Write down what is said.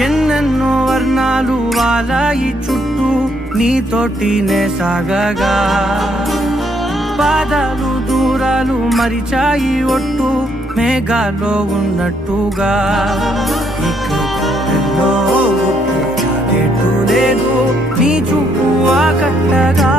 ఎన్నెన్నో వర్ణాలు వాలాయి చుట్టూ నీతోటినే సాగగా పాదాలు దూరాలు మరిచాయి ఒట్టు మేఘాలో ఉన్నట్టుగా ఇక లేదు నీ చూపు ఆకట్టగా